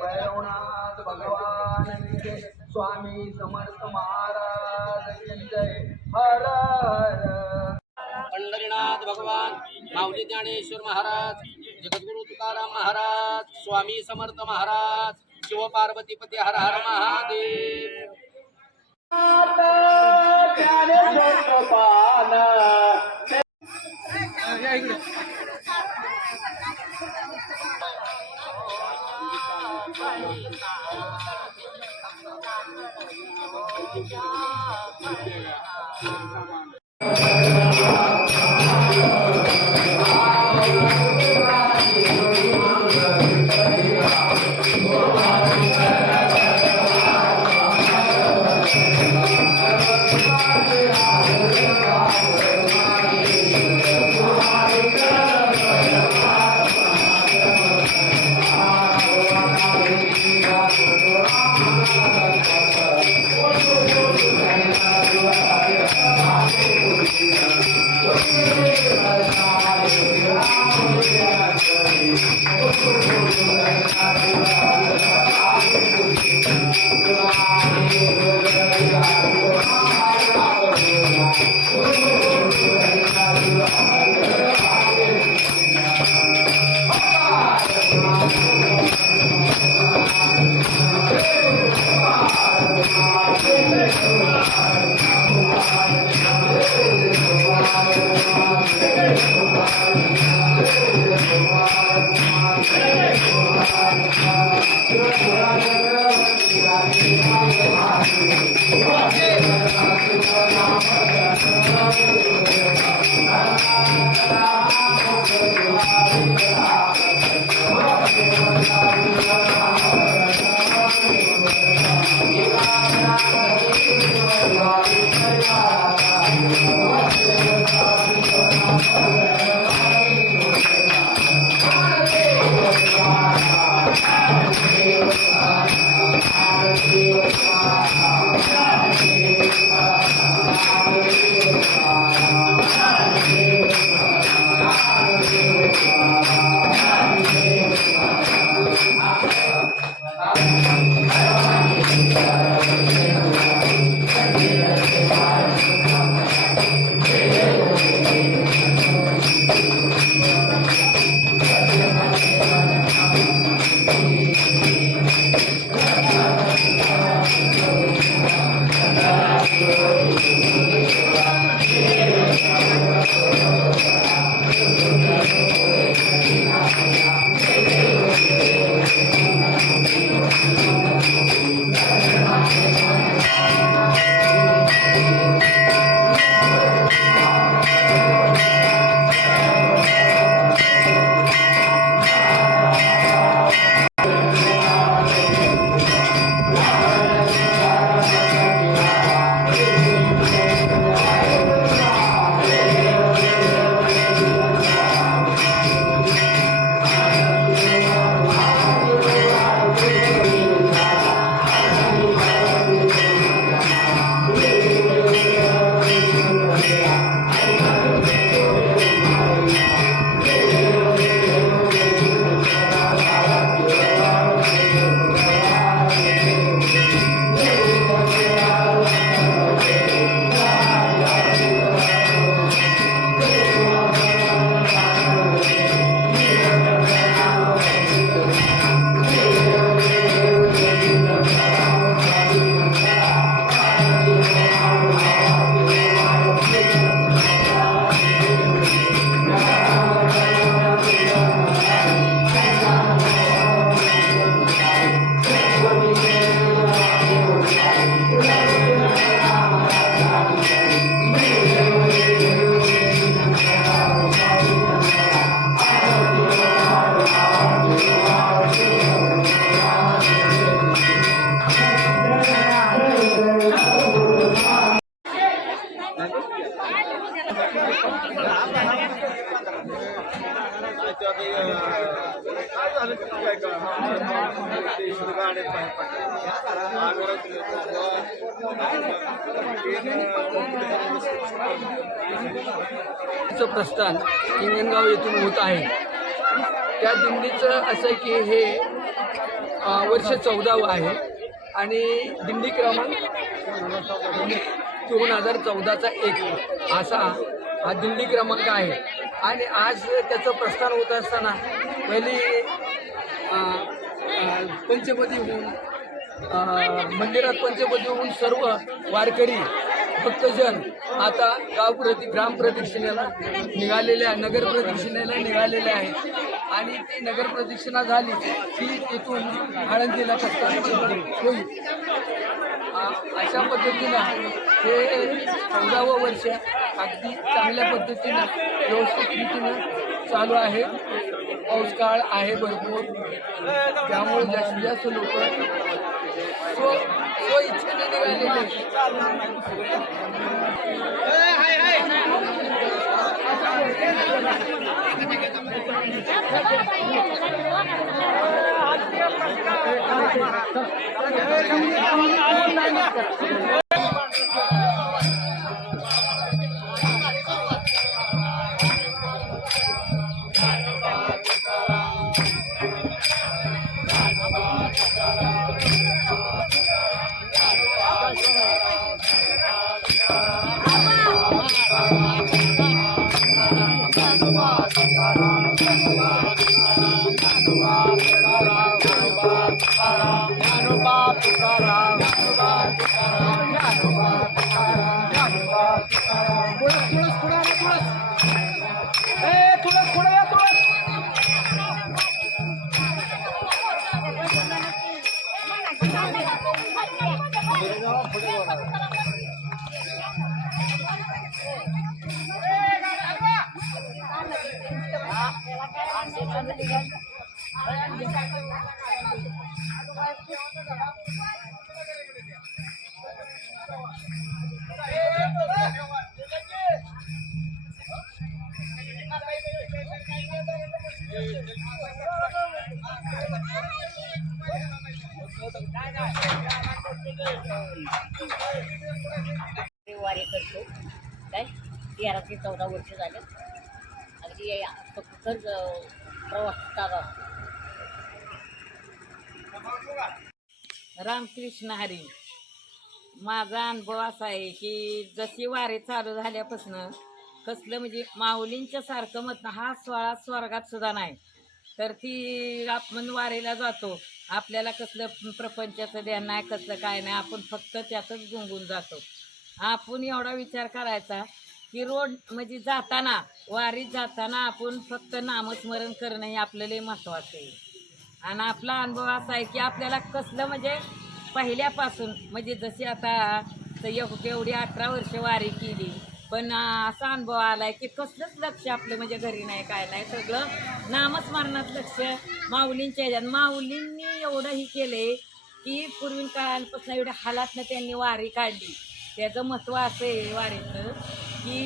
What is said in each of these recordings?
भैरवनाथ भगवान की स्वामी समर्थ महाराज की जय हर हर पंढरीनाथ भगवान माऊली ज्ञानेश्वर महाराज जगद्गुरु तुकाराम महाराज स्वामी समर्थ महाराज शिव पार्वती पती हर हर महादेव प्रस्थान हिंगणगाव येथून होत आहे. त्या दिंडीचं असं आहे की हे वर्ष 14वं आहे आणि दिंडी क्रमांक 2014चा 1 असा हा दिंडी क्रमांक आहे. आणि आज त्याचं प्रस्थान होत असताना पहिली पंचपदी होऊन मंदिरात पंचपदी होऊन सर्व वारकरी भक्तजन आता ग्राम प्रदक्षिणेला निघालेले आहे, नगर प्रदक्षिणेला निघालेले आहे. आणि ती नगर प्रदक्षिणा झाली की तिथून आळंदीला होईल. अशा पद्धतीनं हे 14वं वर्ष अगदी चांगल्या पद्धतीनं व्यवस्थित रीतीनं चालू आहे. पाऊस काळ आहे भरपूर, त्यामुळे जास्तीत जास्त लोक स्व इच्छेने निघालेले. वारी करतो काय 13 ते 14 वर्ष झाले. अगदी खूपच प्रवास चालू असतो. रामकृष्ण हरी. माझा अनुभव असा आहे की जशी वारी चालू झाल्यापासून कसलं म्हणजे माऊलींच्या सारखं मत हा सोळा स्वर्गात सुद्धा नाही. तर ती आपण वारीला जातो, आपल्याला कसलं प्रपंचाचं ध्यान नाही, कसलं काय नाही, आपण फक्त त्यातच गुंगून जातो. आपण एवढा विचार करायचा की रोड म्हणजे जाताना वारीत जाताना आपण फक्त नामस्मरण करणं हे आपलं लय महत्त्वाचं आहे. आणि आपला अनुभव असा आहे की आपल्याला कसलं म्हणजे पहिल्यापासून म्हणजे जशी आता एवढी 18 वर्ष वारी केली, पण असा अनुभव आलाय की कसलंच लक्ष आपलं म्हणजे घरी नाही काय नाही, सगळं नामस्मरणात लक्ष माऊलींच्या ह्याच्यात. माऊलींनी एवढं ही केलंय की पूर्वी काळापासून एवढ्या हालातनं त्यांनी वारी काढली. त्याचं महत्त्व असं आहे वारीचं की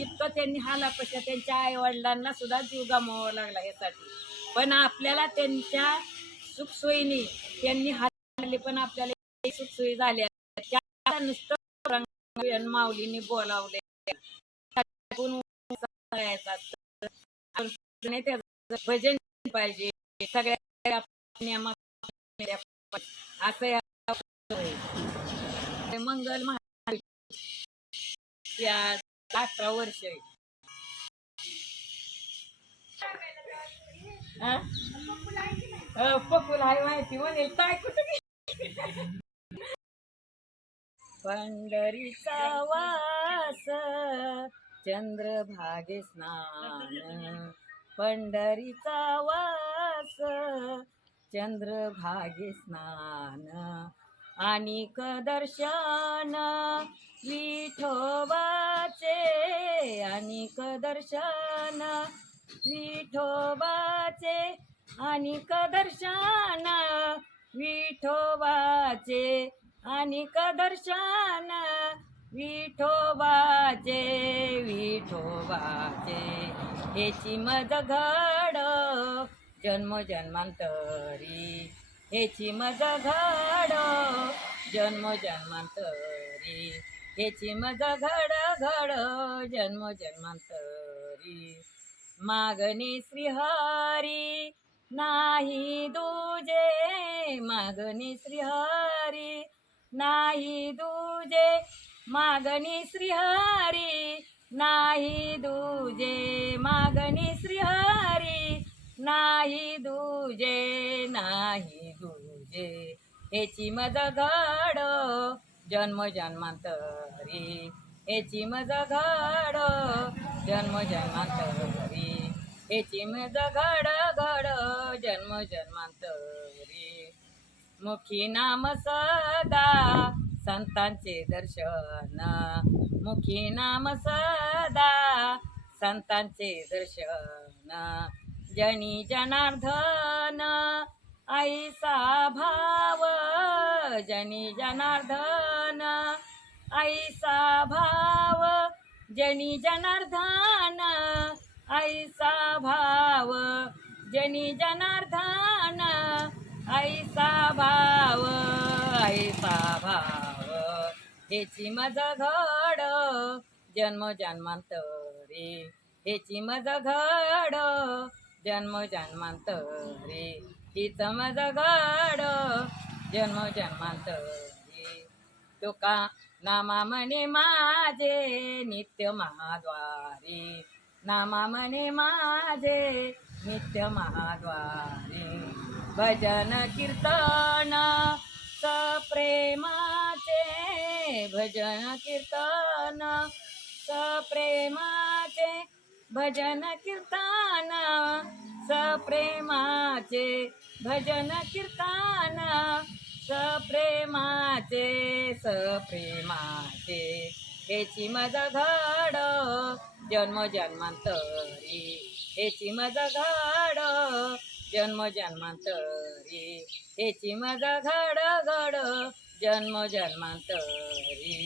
इतकं त्यांनी हालापेक्षा त्यांच्या आईवडिलांना सुद्धा जीव गमवावा लागला ह्यासाठी. पण आपल्याला त्यांच्या सुखसोयीने त्यांनी हात पण आपल्याला सुखसोयी झाल्या. त्या नुसतं माऊलींनी बोलावले भजन पाहिजे सगळ्या असं मंगल त्या 18 वर्ष पप्पूला आहे माहिती म्हणेल काय कुठे पंढरीचा वास चंद्रभागे स्नान, पंढरीचा वास चंद्रभागे स्नान, अनिक दर्शन विठोबाचे, अनिक दर्शन विठोबाचे, अनिक दर्शन विठोबाचे, अनिक दर्शन विठोबाचे, विठोबाचे हेची मज घड जन्मजन्मांतरी, हेची मज घड जन्मजन्मांतरी, हेची मज घड घड जन्मजन्मांतरी. मागणे श्रीहरी नाही दुजे मागणी श्रीहरी, नाही दुजे मागणी श्रीहरी, नाही दुजे मागणी श्रीहरी, नाही दुजे, नाही दुजे, हेची मज घड जन्म जन्मांतरी, हेची मज घड जन्म जन्मांतरी, हेची मज घड घड जन्म जन्मांतरी. मुखी नाम सदा संतांचे दर्शन, मुखी नाम सदा संतांचे दर्शन, जनी जनार्दन ऐसा भाव, जनी जनार्दन ऐसा भाव, जनी जनार्दन ऐसा भाव, जनी जनार्दन ऐसा भाव, ऐसा भाव, हेची मज घड जन्म जन्मांतरी, हेची मज घड जन्म जन्मांतरी, हीच मज घड जन्म जन्मांतरी. तुका नामा म्हणे माझे नित्य महाद्वारी, नामा म्हणे माझे नित्य महाद्वारी. भजन कीर्तन सप्रेमाचे, भजन कीर्तन सप्रेमाचे, भजन कीर्तन सप्रेमाचे, भजन कीर्तन सप्रेमाचे, सप्रेमाचे, हेची मज घड जन्म जन्मांतरी, हेची मज घड जन्म जन्मांतरी, हेची मज घड घड जन्म जन्मांतरी.